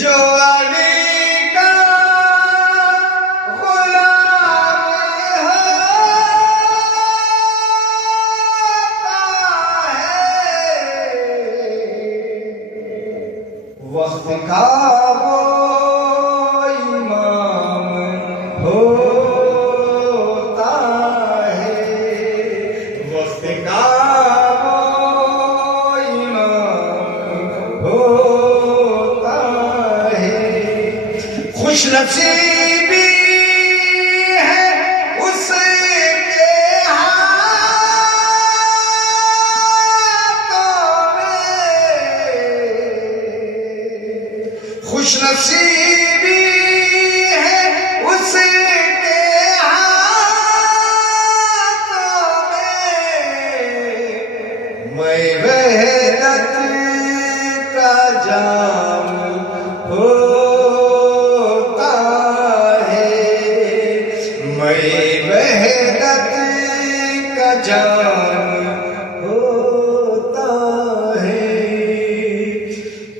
جو علی کا غلام ہوتا ہے، وقت کا وہ امام ہوتا ہے، وقت کا خوش نصیبی ہے اس کے ہاتھوں میں، خوش نصیبی ہے اس کے ہاتھوں میں وحدت کا جام وحدت کا جام ہوتا ہے،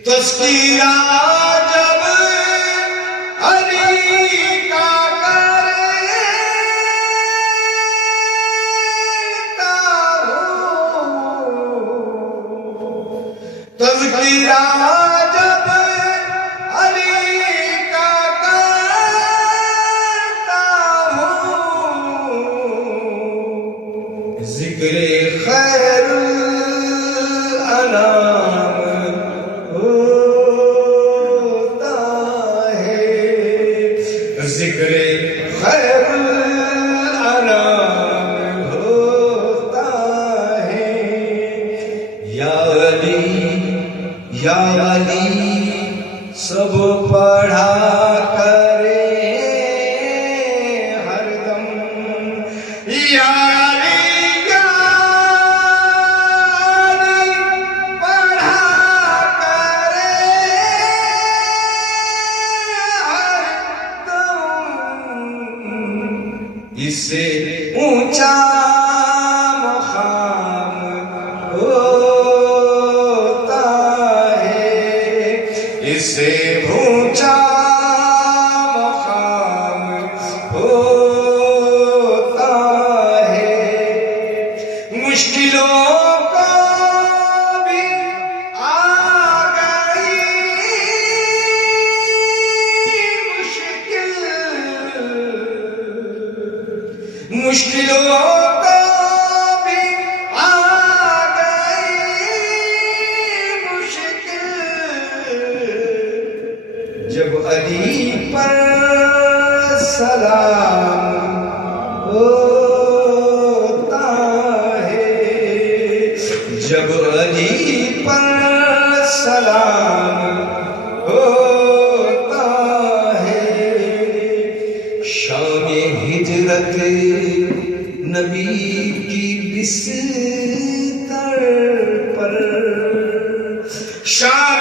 تذکیرہ جب علی کا کرتا ہوں، تذکیرہ جب علی کا ذکر خیر الانام ہوتا ہے، ذکر خیر الانام ہوتا ہے، یا علی سب پڑھا کرے ہر دم، یا اس سے اونچا مقام ہوتا ہے، اس سے اونچا مقام ہوتا ہے، مشکلوں کو بھی آ گئی مشکلوں کو بھی آ گئی مشکل، جب علی پر سلام ہوتا ہے، جب علی پر سلام ہوتا ہے، شام ہجرت نبی کی بستر پر، شام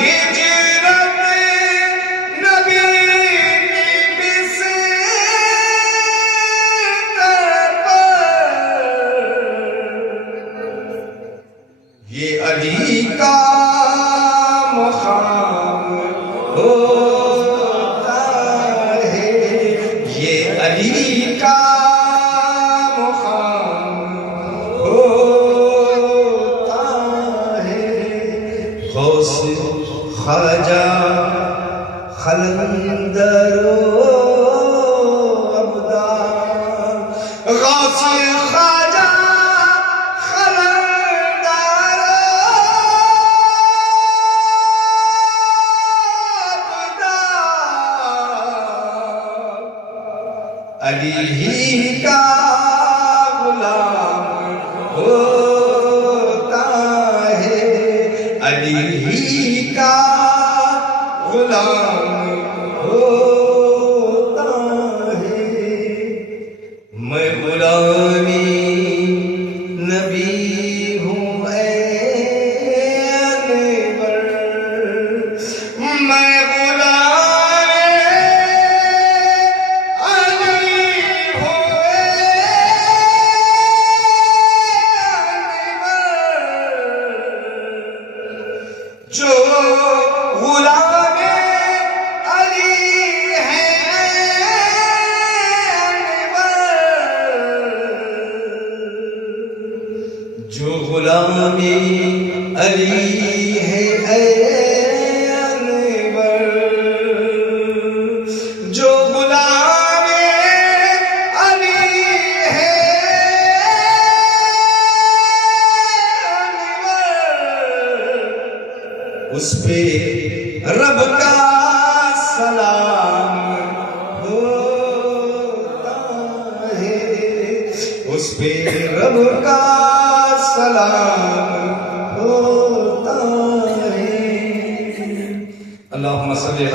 ہجرت نبی کی بستر پر، یہ علی کا مقام ہوتا ہے، یہ علی کا غوث خواجہ خلندر ابدار، غوث خواجہ خلندر ابدار، علی ہی کا غلام ہوتا ہے، علی ہی کا غلام ہوتا ہے، میں غلامی نبی ہوں اے انور، میں جو غلام علی ہے انور، جو غلام علی ہے انور، جو غلام علی ہے انور، اس پہ رب کا سلام ہوتا ہے، اس پہ رب کا سلام